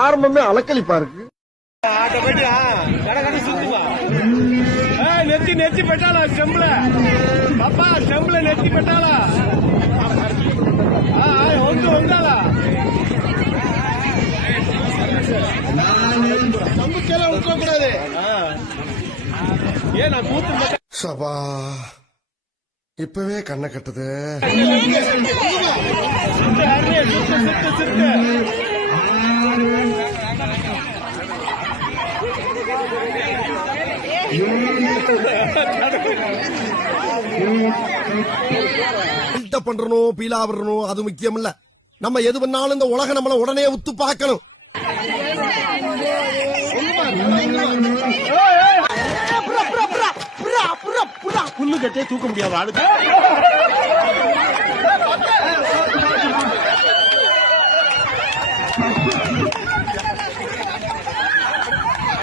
ஆரம்பமே அலக்களிப்பா இருக்கு. நெத்தி நெத்தி பெட்டாளா செம்புல பாப்பா செம்புல நெத்தி பெட்டாளா ஒன்று ஒன்றாளா நம்பிக்கையெல்லாம் விட்டுறக்கூடாது. ஏன் நான் கூத்து சபா இப்பவே கண்ணை கட்டுது. பண்றணும் பீலா வரணும் அது முக்கியம் இல்ல. நம்ம எது பண்ணாலும் இந்த உலக நம்மள உடனே உத்து பார்க்கணும். புல்லு கட்டே தூக்க முடியாது.